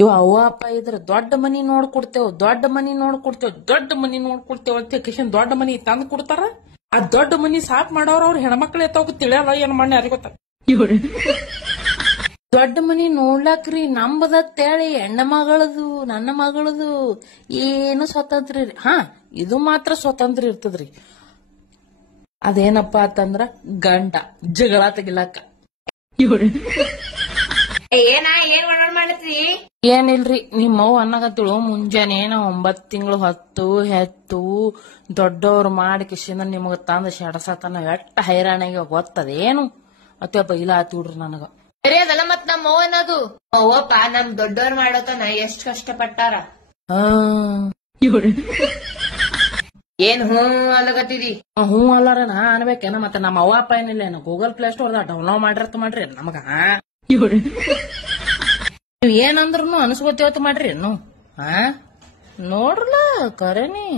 ಇವ ಅವ್ವ ಅಪ್ಪ ಇದ್ರ ದೊಡ್ಡ ಮನಿ ನೋಡ್ಕೊಡ್ತೇವ್ ದೊಡ್ಡ ಮನಿ ನೋಡ್ಕೊಡ್ತೇವ್ ಅಂತ ಕಿಶನ್ ದೊಡ್ಡ ಮನಿ ತಂದ್ ಕೊಡ್ತಾರ. ಆ ದೊಡ್ಡ ಮನಿ ಸಾಕ್ ಮಾಡೋರ್ ಅವ್ರ ಹೆಣ್ಮಕ್ಳು ಎತ್ತೋಗ ತಿಳಿಯಲ್ಲ ಏನ್ ಮಾಡಿ ಯಾರಿಗ ಗೊತ್ತ. ದೊಡ್ಡ ಮನಿ ನೋಡ್ಲಾಕ್ರಿ ನಂಬದತ್ತೇಳಿ ಹೆಣ್ಣ ಮಗಳದು ನನ್ನ ಮಗಳದು ಏನು ಸ್ವತಂತ್ರ ರೀ. ಇದು ಮಾತ್ರ ಸ್ವತಂತ್ರ ಇರ್ತದ್ರಿ. ಅದೇನಪ್ಪಾ ಅಂತಂದ್ರ ಗಂಡ ಜಗಳ ತೆಗಿಲಾಕ. ಏನ್ ಮಾಡ್ಲತ್ರಿ? ಏನಿಲ್ರಿ, ನಿಮ್ಮವ್ ಅನ್ನಗತ್ತಳು ಮುಂಜಾನೆ 9 ತಿಂಗಳು ಹೊತ್ತು ಹೆತ್ತು ದೊಡ್ಡವ್ರು ಮಾಡಿ ಕಿಶಿಂದ ನಿಮಗ ತಂದ ಶಡಸತನ ಎಟ್ಟ ಹೈರಾಣಿಗೆ ಗೊತ್ತದೇನು ಅತ್ಯಪ್ಪ ಇಲ್ಲ ಆತಿಡ್ರಿ ನನಗ. ಸರಿ ಅದಲ್ಲ ಮತ್ ನಮ್ಮ ಅವ್ವ ಅನ್ನೋದು ಅವ್ವಪ್ಪ ನಮ್ ದೊಡ್ಡವ್ರ ಮಾಡೋತನ ಎಷ್ಟ್ ಕಷ್ಟಪಟ್ಟಾರ. ಏನ್ ಹ್ಞೂ ಅಲ್ಲಗತ್ತಿದಿ? ಹ್ಞೂ ಅಲ್ಲಾರ ನಾ ಅನ್ಬೇಕೇನ ಮತ್ತೆ. ನಮ್ಮ ಅವ್ವ ಅಪ್ಪ ಏನಿಲ್ಲ ಗೂಗಲ್ ಪ್ಲೇ ಸ್ಟೋರ್ದಾಗ ಡೌನ್ಲೋಡ್ ಮಾಡಿರತ್ ಮಾಡ್ರಿ ನಮಗ. ನೀವ್ ಏನಂದ್ರೂ ಅನ್ಸ್ಕೊತೇವತ್ ಮಾಡ್ರಿ ನೋಡ್ರಲ್ಲ ಕರೇನಿ.